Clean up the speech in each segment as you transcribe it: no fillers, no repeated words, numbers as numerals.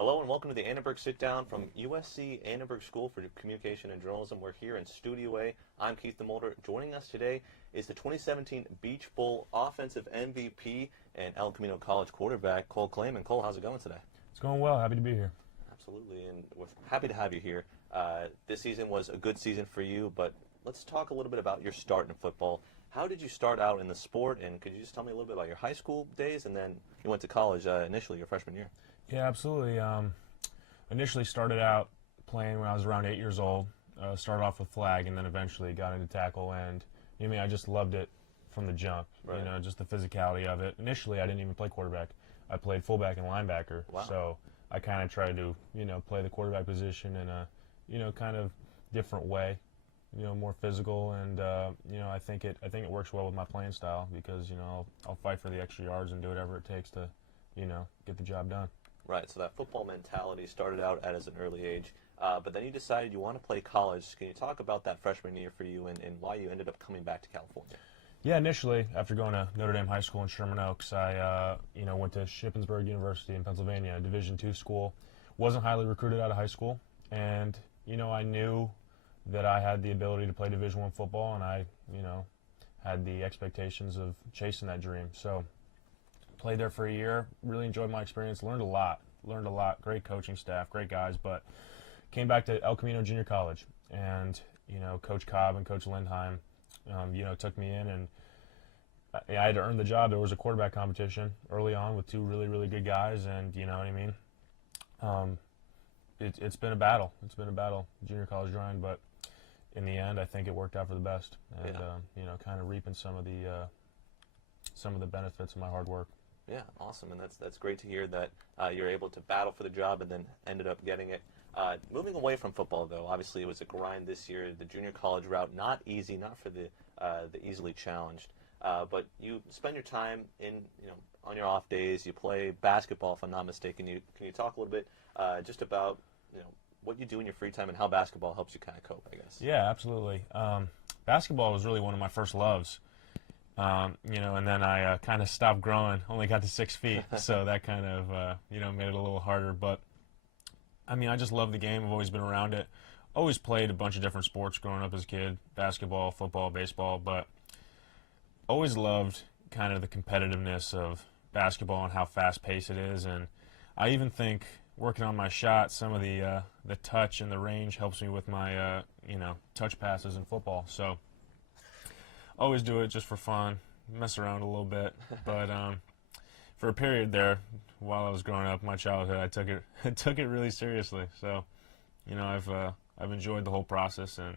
Hello and welcome to the Annenberg Sitdown from USC Annenberg School for Communication and Journalism. We're here in Studio A. I'm Keith DeMolder. Joining us today is the 2017 Beach Bowl Offensive MVP and El Camino College quarterback, Klayman. Cole, how's it going today? It's going well. Happy to be here. Absolutely, and we're happy to have you here. This season was a good season for you, but let's talk a little bit about your start in football. How did you start out in the sport, and could you just tell me a little bit about your high school days, and then you went to college initially your freshman year? Yeah, absolutely. Initially started out playing when I was around 8 years old. Started off with flag, and then eventually got into tackle. And I just loved it from the jump. Right. Just the physicality of it. Initially, I didn't even play quarterback. I played fullback and linebacker. Wow. So I kind of tried to play the quarterback position in a kind of different way. More physical, and I think it works well with my playing style because I'll fight for the extra yards and do whatever it takes to get the job done. Right, so that football mentality started out at an early age, but then you decided you want to play college. Can you talk about that freshman year for you and why you ended up coming back to California? Yeah, initially, after going to Notre Dame High School in Sherman Oaks, I went to Shippensburg University in Pennsylvania, a Division II school. Wasn't highly recruited out of high school, and I knew that I had the ability to play Division I football, and I had the expectations of chasing that dream. So played there for a year, really enjoyed my experience, learned a lot, great coaching staff, great guys, but came back to El Camino Junior College, and Coach Cobb and Coach Lindheim took me in, and I had to earn the job. There was a quarterback competition early on with two really, really good guys, and you know what I mean. It's been a battle. Junior college grind, but in the end, I think it worked out for the best, and kind of reaping some of the benefits of my hard work. Yeah, awesome, and that's great to hear that you're able to battle for the job and then ended up getting it. Moving away from football, though, obviously it was a grind this year. The junior college route, not easy, not for the easily challenged. But you spend your time on your off days. You play basketball, if I'm not mistaken. Can you talk a little bit just about what you do in your free time and how basketball helps you kind of cope, I guess? Yeah, absolutely. Basketball was really one of my first loves. And then I kind of stopped growing, only got to 6 feet, so that kind of, made it a little harder. But, I just love the game. I've always been around it. Always played a bunch of different sports growing up as a kid, basketball, football, baseball, but always loved kind of the competitiveness of basketball and how fast-paced it is. And I even think working on my shot, some of the touch and the range helps me with my, touch passes in football. So always do it just for fun, mess around a little bit. But for a period there, while I was growing up, my childhood, I took it really seriously. So, I've enjoyed the whole process, and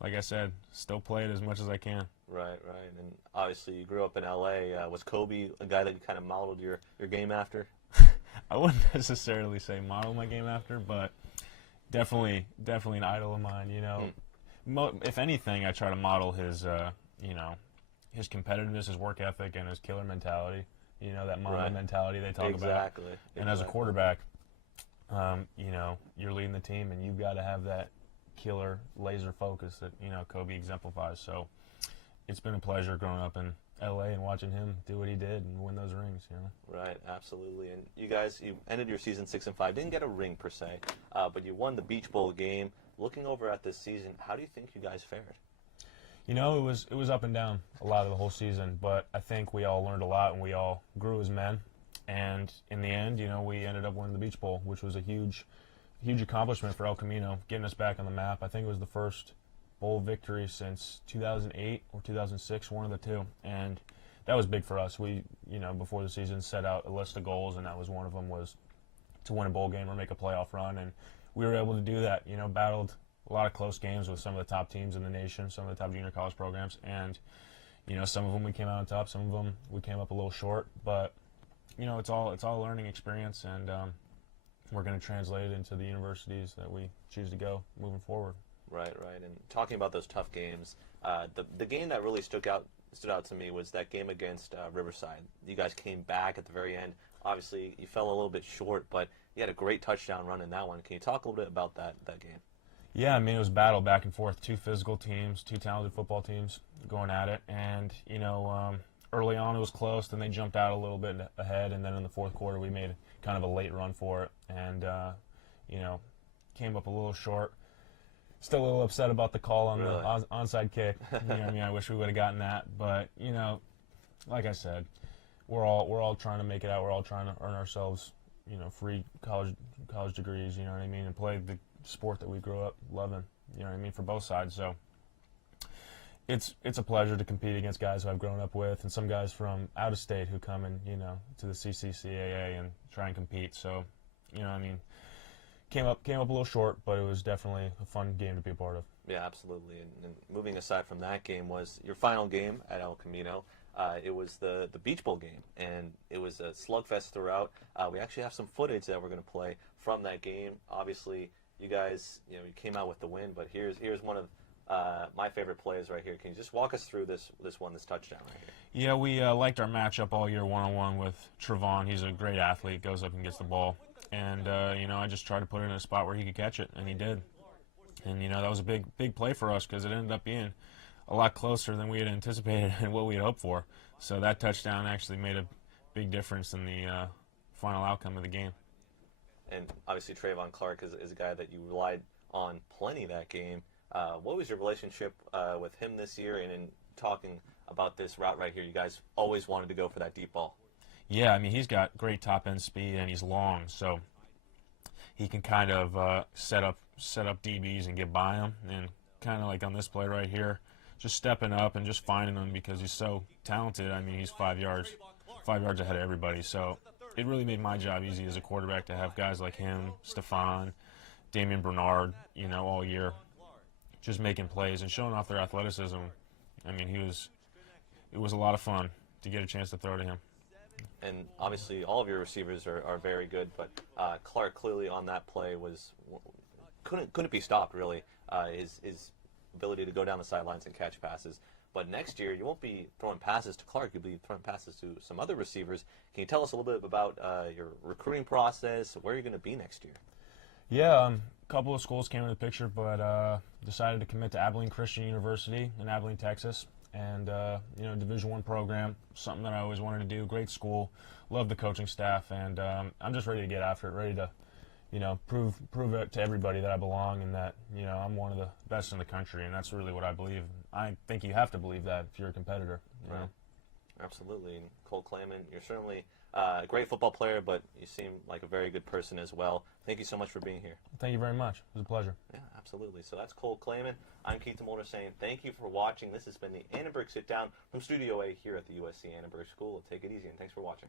like I said, still play it as much as I can. Right. And obviously, you grew up in L.A. Was Kobe a guy that you kind of modeled your game after? I wouldn't necessarily say model my game after, but definitely an idol of mine. If anything, I try to model his his competitiveness, his work ethic, and his killer mentality. That Mamba mentality they talk about. Exactly. And as a quarterback, you're leading the team, and you've got to have that killer laser focus that Kobe exemplifies. So it's been a pleasure growing up in LA and watching him do what he did and win those rings. Right, absolutely. And you guys, you ended your season 6-5. Didn't get a ring per se, but you won the Beach Bowl game. Looking over at this season, how do you think you guys fared? It was up and down a lot of the whole season, but I think we all learned a lot and we all grew as men. And in the end, we ended up winning the Beach Bowl, which was a huge accomplishment for El Camino, getting us back on the map. I think it was the first bowl victory since 2008 or 2006, one of the two. And that was big for us. We, before the season set out a list of goals, and that was one of them was to win a bowl game or make a playoff run. And we were able to do that, battled a lot of close games with some of the top teams in the nation, some of the top junior college programs. And, some of them we came out on top, some of them we came up a little short. But, it's all a learning experience, and we're going to translate it into the universities that we choose to go moving forward. Right. And talking about those tough games, the game that really stood out to me was that game against Riverside. You guys came back at the very end. Obviously, you fell a little bit short, but you had a great touchdown run in that one. Can you talk a little bit about that game? Yeah, it was a battle back and forth. Two physical teams, two talented football teams going at it. And, early on it was close, then they jumped out a little bit ahead, and then in the fourth quarter we made kind of a late run for it, and came up a little short. Still a little upset about the call on Really? the onside kick. I wish we would have gotten that, but like I said, we're all trying to make it out. We're all trying to earn ourselves, free college degrees. You know what I mean, and play the sport that we grew up loving. You know what I mean, for both sides. So it's a pleasure to compete against guys who I've grown up with, and some guys from out of state who come and to the CCCAA and try and compete. So came up a little short, but it was definitely a fun game to be a part of. Yeah, absolutely. And moving aside from that game was your final game at El Camino. It was the Beach Bowl game, and it was a slugfest throughout. We actually have some footage that we're going to play from that game. Obviously, you guys, you came out with the win, but here's one of my favorite plays right here. Can you just walk us through this touchdown right here? Yeah, we liked our matchup all year one-on-one with Trevon. He's a great athlete, goes up and gets the ball. And, I just tried to put it in a spot where he could catch it, and he did. And, that was a big play for us because it ended up being a lot closer than we had anticipated and what we had hoped for. So that touchdown actually made a big difference in the final outcome of the game. And obviously Trayvon Clark is a guy that you relied on plenty that game. What was your relationship with him this year? And in talking about this route right here, you guys always wanted to go for that deep ball. Yeah, he's got great top-end speed, and he's long, so he can kind of set up DBs and get by them. And kind of like on this play right here, just stepping up and just finding them because he's so talented. He's 5 yards ahead of everybody. So it really made my job easy as a quarterback to have guys like him, Stephon, Damian Bernard, all year, just making plays and showing off their athleticism. It was a lot of fun to get a chance to throw to him. And obviously all of your receivers are very good, but Clark clearly on that play couldn't be stopped, really. His ability to go down the sidelines and catch passes. But next year you won't be throwing passes to Clark, you'll be throwing passes to some other receivers. Can you tell us a little bit about your recruiting process, where you're going to be next year? Yeah, a couple of schools came into the picture, but decided to commit to Abilene Christian University in Abilene, Texas. And, Division I program, something that I always wanted to do. Great school, love the coaching staff, and I'm just ready to get after it, ready to, prove it to everybody that I belong and that, I'm one of the best in the country, and that's really what I believe. I think you have to believe that if you're a competitor. You know? Absolutely. And Cole Klayman, you're certainly a great football player, but you seem like a very good person as well. Thank you so much for being here. Thank you very much. It was a pleasure. Yeah, absolutely. So that's Cole Klayman. I'm Keith DeMolder saying thank you for watching. This has been the Annenberg Sit Down from Studio A here at the USC Annenberg School. Take it easy, and thanks for watching.